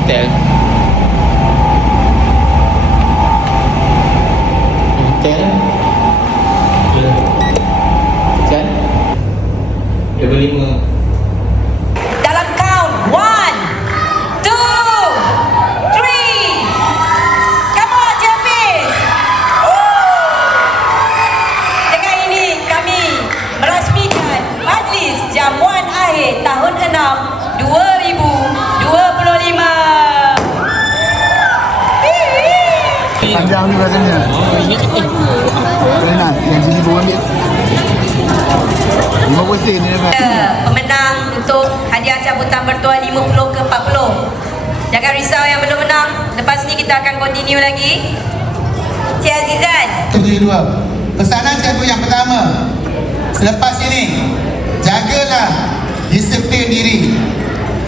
hotel. Hotel. Kan? Level 5. Dalam count 1, 2, 3. Come on, Jafiz. Dengan ini kami merasmikan majlis jamuan akhir tahun 6 2025. Panjang ni rasanya. Nak yang sini pun ambil 50 sen ni dapat. Pemenang untuk hadiah cabutan bertuah 50 ke 40. Jangan risau yang belum menang. Lepas ni kita akan continue lagi. Cik Azizan. 72. Pesanan cikgu yang pertama. Selepas ini, jagalah disiplin diri.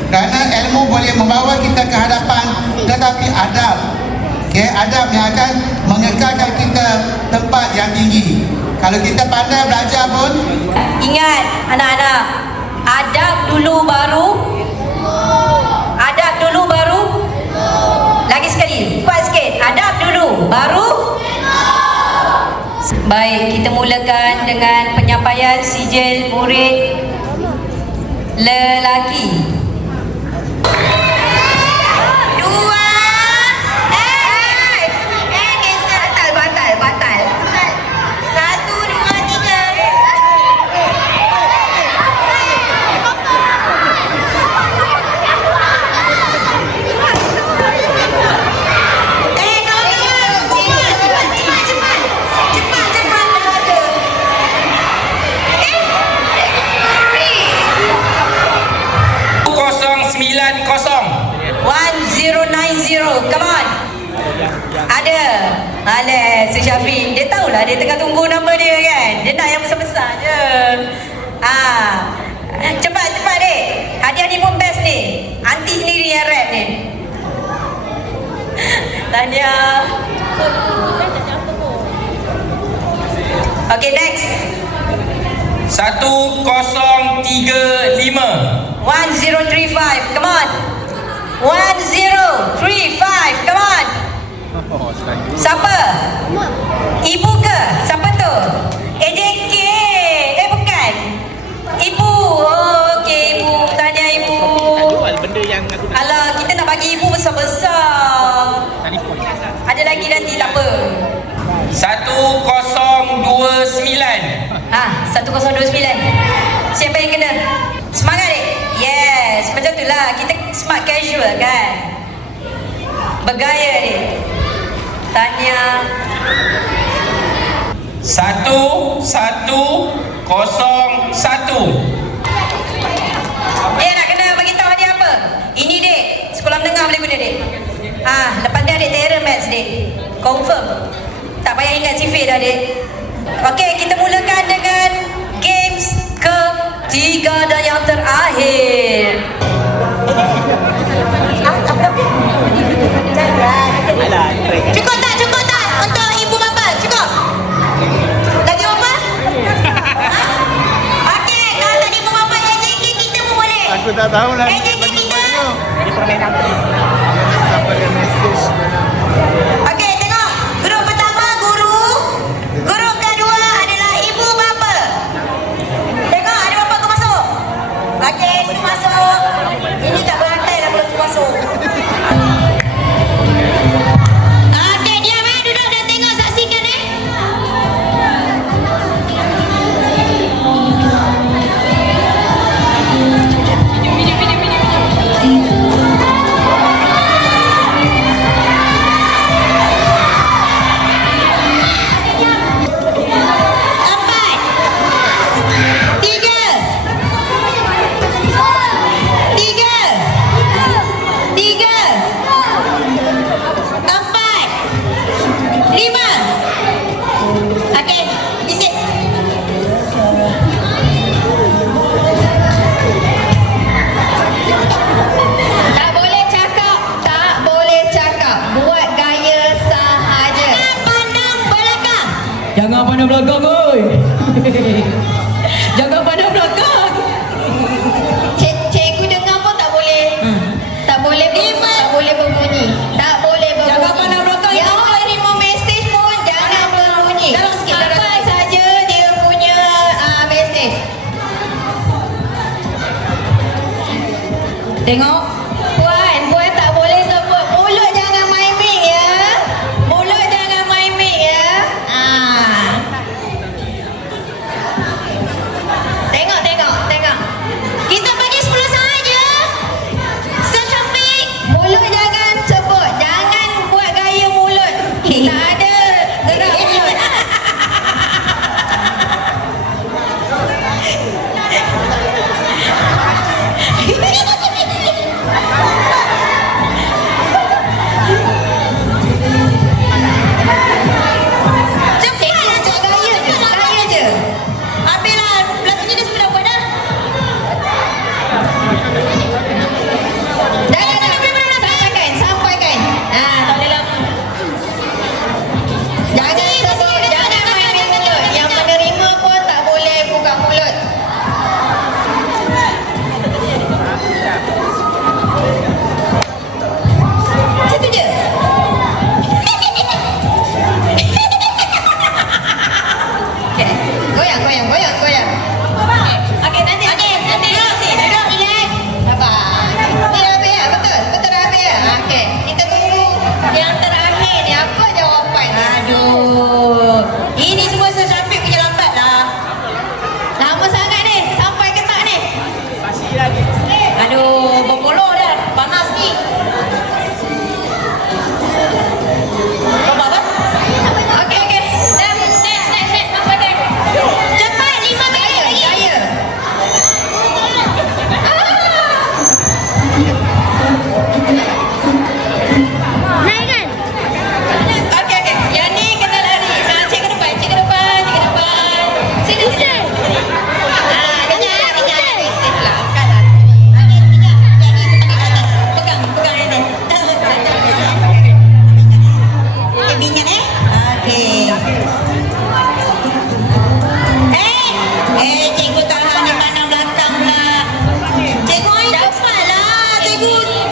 Kerana ilmu boleh membawa kita ke hadapan, tetapi adab, adab yang akan mengekalkan kita tempat yang tinggi. Kalau kita pandai belajar pun, Ingat anak-anak, adab dulu baru. Adab dulu baru. Lagi sekali, kuat sikit. Adab dulu baru. Baik, kita mulakan dengan penyampaian sijil murid lelaki. Batal. 1, 2, 3. Come on. Ada. Alah, Sir Syafiq. Dia tahulah dia tengah tunggu nombor dia kan. Dia nak yang besar-besar je. Cepat dek. Hadiah ni pun best ni. Aunty sendiri yang rap ni. Tahniah. Okay, next. 1035. 1035. Come on. 1035. Come on. Siapa? Ibu ke? Siapa tu? AJK. Bukan. Ibu. Oh, okey ibu. Tanya ibu. Alah, kita nak bagi ibu besar-besar. Ada lagi nanti, tak apa. 1029. 1029. Siapa yang kena? Semangat dek. Yes, macam tu lah. Kita smart casual kan. Bergaya dek. Tanya. 1101. Dia nak kena bagi tahu hadiah apa? Ini dek, sekolah menengah boleh guna dek. Lepas ni adik terror maths dek. Confirm. Tak payah ingat sifir dah dek. Okey, kita mulakan dengan games ketiga dan yang terakhir. Cukup tak untuk ibu bapa? Cukup? Lagi apa? Okey, kalau tak ibu bapa AJK kita pun boleh. Aku tak tahu lah. AJK kita. Sampai ke mesej dalam. Okey, tengok. Grup pertama guru. Grup kedua adalah ibu bapa. Tengok, ada bapa kau masuk. Okey, semua masuk. Ini tak berantai dah belum semua masuk. Okey, diam duduk dan tengok, saksikan Jangan pandang belakang, oi. Jangan pandang belakang. Cikgu dengar pun tak boleh. Tak boleh berbunyi. Tak boleh berbunyi. Jaga pandang belakang Yang itu. menerima mesej pun jangan berbunyi. Dalam sikit, dalam Apa saja dia punya mesej. Tengok. Puan tak boleh sebut. Mulut jangan main mic ya. Mulut jangan main mic ya. Tengok. Kita bagi 10 sahaja. Syafiq. Mulut jangan sebut. Jangan buat gaya mulut. Tak ada gerak mulut. Gaya je. Habislah. Belah sini dah semua dah buat dah. Sampaikan. Tak boleh lama. Jangan sebut, jangan main mulut. Yang menerima pun tak boleh buka mulut. Situ je. Goyang. Okey, nanti. Duduk, relax. Sabar. Ni dah habis ya? Betul dah habis ya? Okey, kita tunggu yang terakhir ni. Apa jawapan dia? Aduh. Ini semua Syafiq punya lambat lah. Lama sangat ni. Sampai ke tak ni? Aduh, berpuluh dah. Panas ni. Kau apa? Okey. Next. Sampaikan. Cepat 5 minit lagi. Gaya. Okey. Yang ni kena lari. Cik ke depan. Sini. Kejap. Safe lah. Bukan lari. Pegang ini. Minyak Okey. Cikgu tahan di pandang belakang pula. Cikgu Aida salah.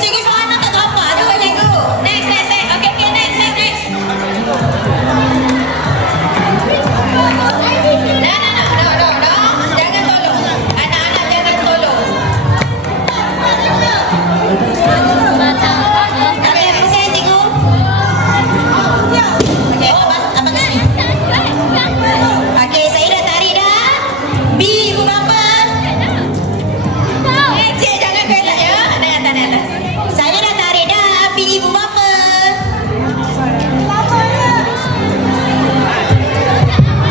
Cikgu Suhana tak tahu apa tu cikgu. Next. Okey, next. No. Jangan tolong. Anak-anak jangan tolong. Tapi apa saya cikgu? Okey, abang kat sini. Okey, saya dah tarik dah. B, ibu bapa. Cik, jangan gelak ya. Naik atas. Saya dah tarik dah. B, ibu bapa.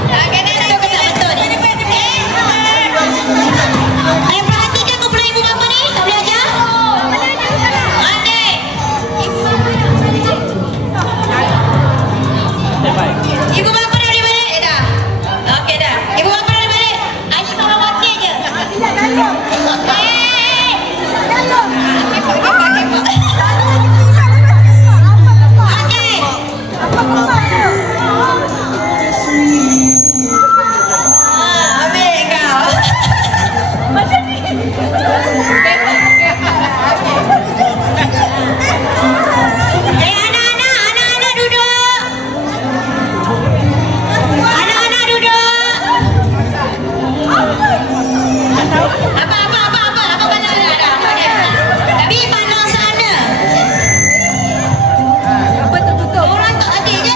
Okey, Betul ke tak betul ni? Ayah perhatikan kumpulan ibu bapa ni. Tak boleh ajar. Okey. Ibu bapa dah boleh balik. Dah. Okey dah. Ibu bapa dah boleh balik. Aji sama wakil je. Okey. Ambil kau. Anak-anak duduk. Anak-anak duduk. Apa pandang dah. Bi pandang sana. Orang tak ada je.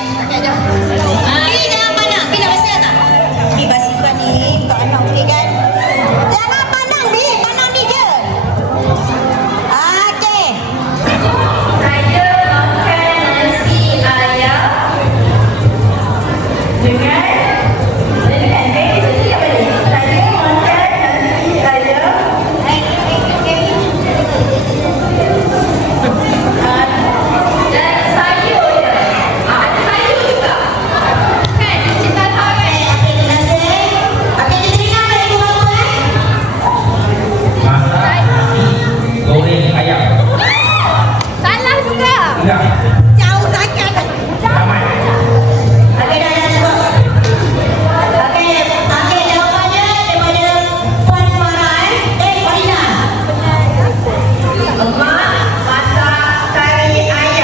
Bi jangan pandang. Bi dah besar tak? Bi basikan ni untuk anak boleh kan? Jangan pandang Bi. Pandang ni je. Okey. Saya makan nasi ayam dengan saya makan nasi ayam dan sayur je. Ada sayur juga. Kan? Kita tahu kan? Okey, nasi. Okey, diterima pada ibu bapa Goreng ayam. Salah juga. Enggak. Jauh sangat. Ramai. Okey, dah cukup. Okey, jawapannya daripada Puan Farah Farina. Mak masak kari ayam.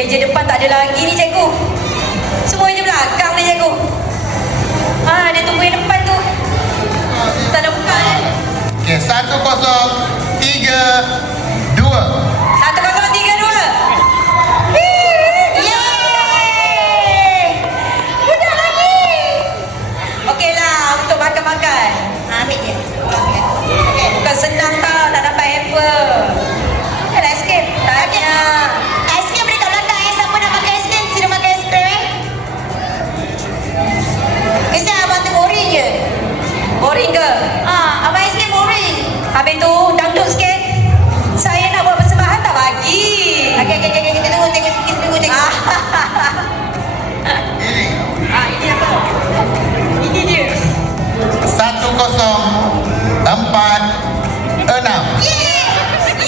meja depan tak ada lagi ni cikgu. Semua meja belakang ni cikgu. Dia tunggu yang depan tu. Tak ada buka ni. Okey, 1032. 1032. Yeay! Mudah lagi. Okeylah, untuk makan-makan. Ambil je. Okey. Bukan senang tau, tak dapat handphone. Ada aiskrim? Tanya. Aiskrim boleh kat belakang siapa nak makan aiskrim? Sila makan aiskrim Kisah abang tu boring je. Boring ke? Abang aiskrim boring. Habis tu dangdut sikit. Saya nak buat persembahan tak bagi. Okey, kita tunggu cikgu. Ini dia. 1046.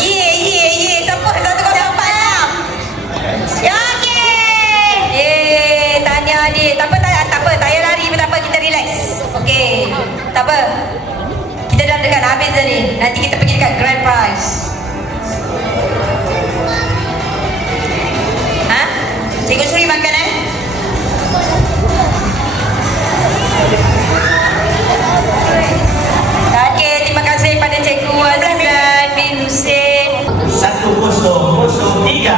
Ye. Siapa 1046? Ya, okey. Tanya adik. Tak apa. Tak payah lari pun tak apa. Kita relax. Okey. Tak apa. Kita dah dekat habis dah ni. Nanti kita pergi dekat grand prize. Cikgu suri makan Okey, terima kasih pada Cikgu Azizan bin Hussein. 1003.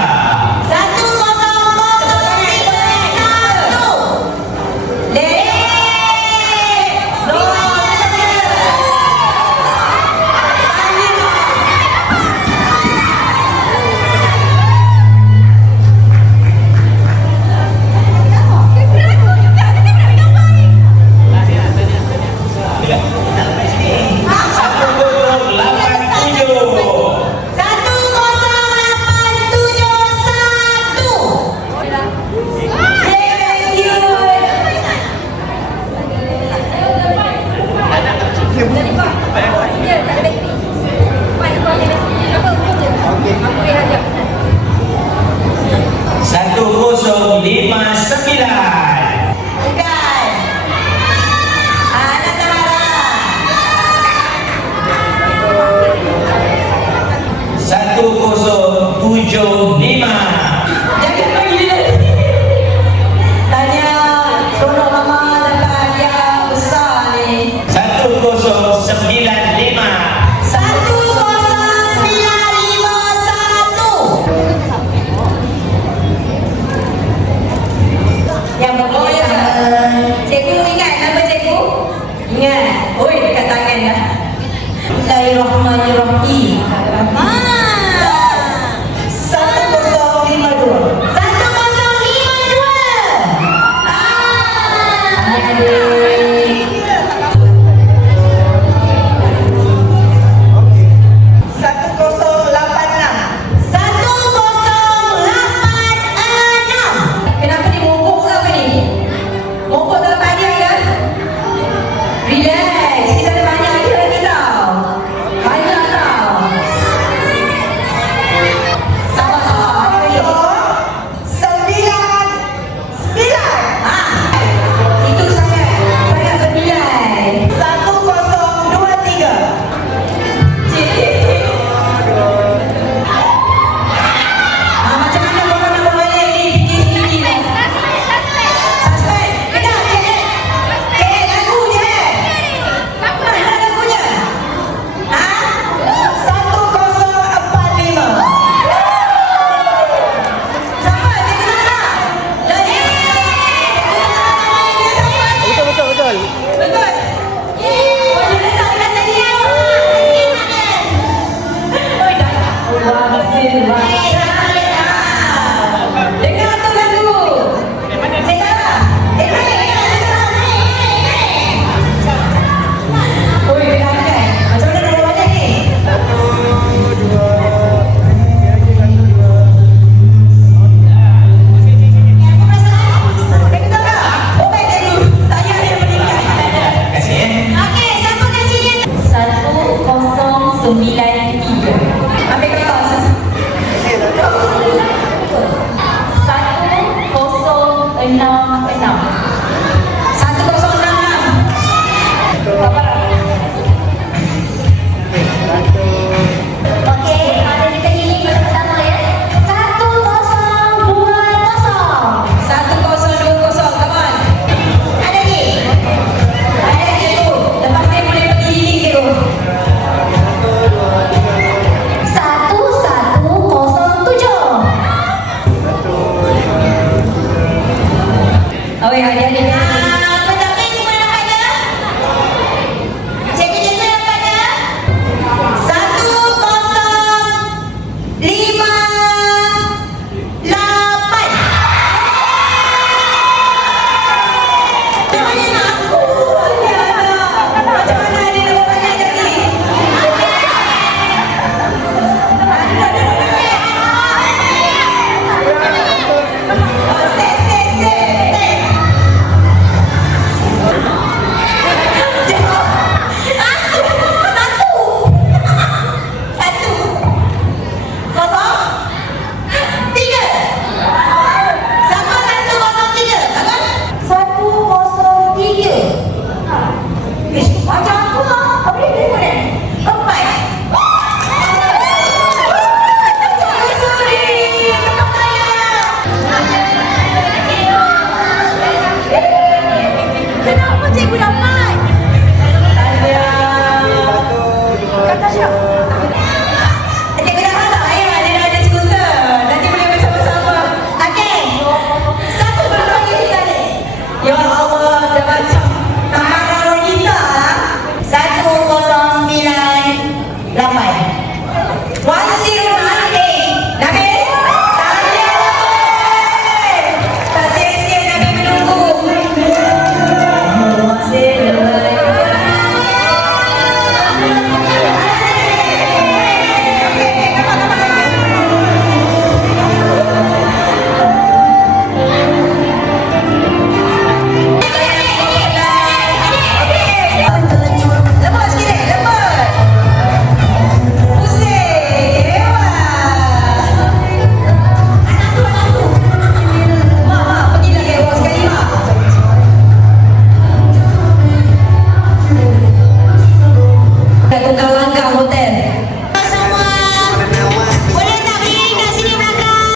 Yang Baik, adik-adik